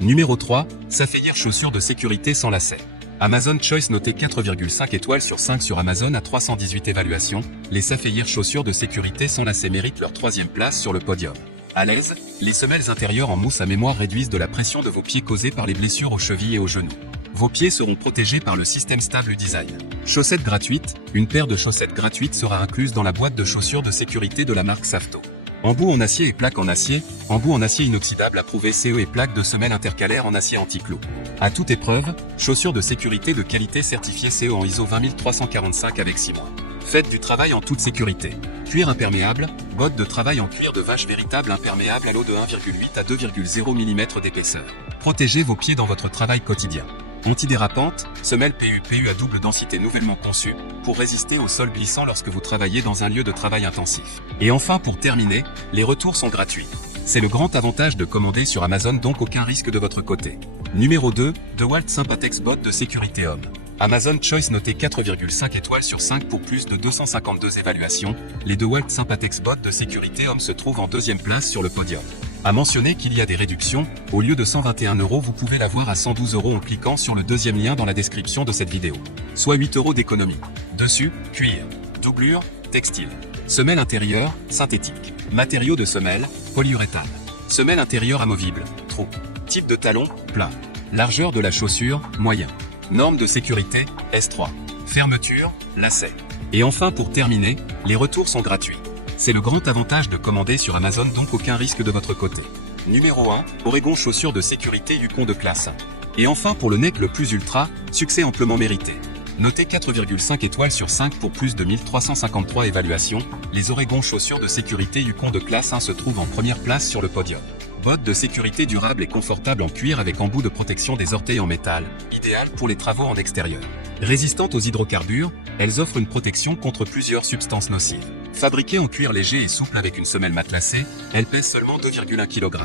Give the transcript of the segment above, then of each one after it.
Numéro 3, Sapphire chaussures de sécurité sans lacets. Amazon Choice noté 4,5 étoiles sur 5 sur Amazon à 318 évaluations, les Sapphire chaussures de sécurité sans lacets méritent leur 3e place sur le podium. À l'aise, les semelles intérieures en mousse à mémoire réduisent de la pression de vos pieds causée par les blessures aux chevilles et aux genoux. Vos pieds seront protégés par le système Stable Design. Chaussettes gratuites, une paire de chaussettes gratuites sera incluse dans la boîte de chaussures de sécurité de la marque Safto. Embout en acier et plaques en acier, embout en acier inoxydable approuvé CE et plaques de semelle intercalaire en acier anti-clou. À toute épreuve, chaussures de sécurité de qualité certifiées CE en ISO 20345 avec 6 mois. Faites du travail en toute sécurité. Cuir imperméable, bottes de travail en cuir de vache véritable imperméable à l'eau de 1,8 à 2,0 mm d'épaisseur. Protégez vos pieds dans votre travail quotidien. Antidérapante, semelle PU à double densité nouvellement conçue, pour résister au sol glissant lorsque vous travaillez dans un lieu de travail intensif. Et enfin pour terminer, les retours sont gratuits. C'est le grand avantage de commander sur Amazon, donc aucun risque de votre côté. Numéro 2, DeWalt Sympatex bottes de sécurité homme. Amazon Choice noté 4,5 étoiles sur 5 pour plus de 252 évaluations, les DeWalt Sympatex bottes de sécurité homme se trouvent en 2e place sur le podium. À mentionner qu'il y a des réductions, au lieu de 121 €, vous pouvez l'avoir à 112 € en cliquant sur le 2e lien dans la description de cette vidéo. Soit 8 € d'économie. Dessus, cuir, doublure, textile. Semelle intérieure, synthétique. Matériaux de semelle, polyuréthane. Semelle intérieure amovible, trou. Type de talon, plat. Largeur de la chaussure, moyen. Norme de sécurité, S3. Fermeture, lacet. Et enfin pour terminer, les retours sont gratuits. C'est le grand avantage de commander sur Amazon, donc aucun risque de votre côté. Numéro 1, Oregon chaussures de sécurité Yukon de classe 1. Et enfin pour le NEC le plus ultra, succès amplement mérité. Noté 4,5 étoiles sur 5 pour plus de 1353 évaluations, les Oregon chaussures de sécurité Yukon de classe 1 se trouvent en première place sur le podium. Bottes de sécurité durables et confortables en cuir avec embout de protection des orteils en métal, idéales pour les travaux en extérieur. Résistantes aux hydrocarbures, elles offrent une protection contre plusieurs substances nocives. Fabriquées en cuir léger et souple avec une semelle matelassée, elles pèsent seulement 2,1 kg.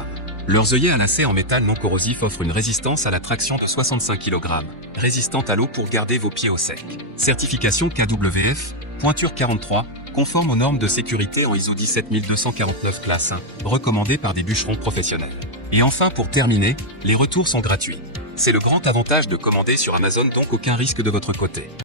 Leurs œillets à lacets en métal non corrosif offrent une résistance à la traction de 65 kg, résistante à l'eau pour garder vos pieds au sec. Certification KWF, pointure 43, conforme aux normes de sécurité en ISO 17249 classe 1, recommandée par des bûcherons professionnels. Et enfin pour terminer, les retours sont gratuits. C'est le grand avantage de commander sur Amazon, donc aucun risque de votre côté.